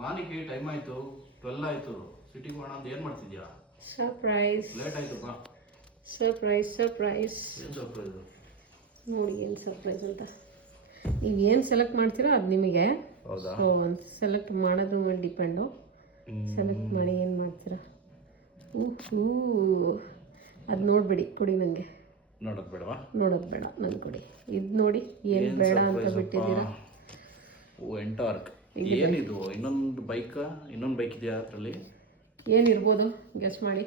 ಮಾನಿಗೆ time ಆಯ್ತು 12 ಆಯ್ತು ಸಿಟಿಗೆ ಹೋಗೋಣ ಅಂತ ಏನು ಮಾಡ್ತಿದ್ಯಾ? ಸರ್ಪ್ರೈಸ್. ಲೇಟ್ ಆಯ್ತು ಬಾ. Surprise surprise. ಏನು ಸರ್ಪ್ರೈಸು? ನೋಡಿ ಏನು ಸರ್ಪ್ರೈಸ್ ಅಂತ. ನೀವು ಏನು ಸೆಲೆಕ್ಟ್ ಮಾಡ್ತೀರೋ ಅದು ನಿಮಗೆ. ಹೌದಾ? ಸೊ ಸೆಲೆಕ್ಟ್ ಮಾಡೋದ್ರ ಮೇಲೆ ಡಿಪೆಂಡು. ಸೆಲೆಕ್ಟ್ ಮಾಡಿ ಏನು ಮಾಡ್ತೀರಾ? ಅದು ನೋಡಬೇಡಿ, ಕೊಡಿ ನನಗೆ. ನೋಡೋದು ಬೇಡವಾ? ನೋಡೋದು ಬೇಡ, ನನಗೆ ಕೊಡಿ. ಇದು ನೋಡಿ ಏನು ಬೇಡ ಅಂತ ಬಿಟ್ಟಿದ್ದೀರಾ. ಎಂಟಾರ್ಕ್ ಏನಿದು? ಇನ್ನೊಂದು ಬೈಕ್ ಇದೆಯಾ ಅದರಲ್ಲಿ? ಏನಿರ್ಬೋದು ಗೆಸ್ ಮಾಡಿ.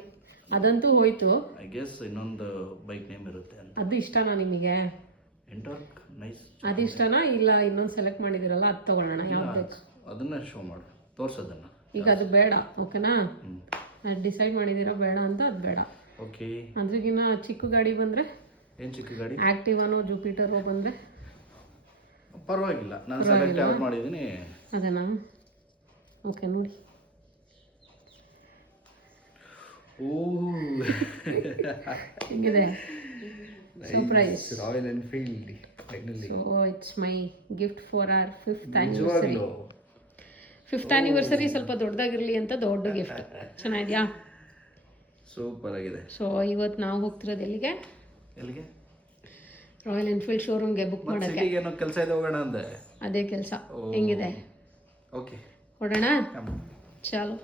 ಅದಂತೂ ಹೋಯ್ತು. ಐ ಗೆಸ್ ಇನ್ನೊಂದು ಬೈಕ್ ನೇಮ್ ಇರುತ್ತೆ ಅಂತ. ಅದು ಇಷ್ಟನಾ ನಿಮಗೆ? ಎಂಟಾರ್ಕ್ ನೈಸ್. ಅದು ಇಷ್ಟನಾ? ಇಲ್ಲ ಇನ್ನೊಂದು ಸೆಲೆಕ್ಟ್ ಮಾಡಿದಿರಲ್ಲ ಅದು ತಗೊಳ್ಳೋಣ. ಯಾವ್ದು ಬೇಕು ಅದನ್ನ ಶೋ ಮಾಡು, ತೋರ್ಸೋದನ್ನ. ಈಗ ಅದು ಬೇಡ, ಓಕೆನಾ? ಡಿಸೈಡ್ ಮಾಡಿದ್ದೀರಾ ಬೇಡ ಅಂತ, ಅದು ಬೇಡ. ಓಕೆ. ಅದ್ರಿಗಿನ್ನ ಚಿಕ್ಕ ಗಾಡಿ ಬಂದರೆ? ಏನು ಚಿಕ್ಕ ಗಾಡಿ? ಆ್ಯಕ್ಟಿವಾನೋ ಜುಪಿಟರೋ ಬಂದರೆ? ಪರವಾಗಿಲ್ಲ, ನಾನು ಸೆಲೆಕ್ಟ್ ಯಾವ್ದು ಮಾಡಿದ್ದೀನಿ ಅದೇನಾ? ಓಕೆ ನೋಡಿ. ಹೆಂಗಿದೆ? Surprise. Royal Enfield finally. So it's my gift for our 5th anniversary. 5th anniversary ಸ್ವಲ್ಪ ದೊಡ್ಡದಾಗಿರಲಿ ಅಂತ ದೊಡ್ಡ ಗಿಫ್ಟ್. ಚೆನ್ನಾಗಿದೆಯಾ? ಸೂಪರ್ ಆಗಿದೆ. ಸೊ ಇವತ್ತು ನಾವು ಹೋಗ್ತಿರೋದು ಎಲ್ಲಿಗೆ? ರಾಯಲ್ ಎನ್ಫೀಲ್ಡ್ ಶೋರೂಮ್ಗೆ ಬುಕ್ ಮಾಡೋಕ್ಕೆ. ಏನೋ ಕೆಲಸ ಇದೆ, ಹೋಗೋಣ ಅಂದೆ. ಅದೇ ಕೆಲಸ. ಹೆಂಗಿದೆ? ಓಕೆ ಹೊಡೋಣ. ಚಾಲು.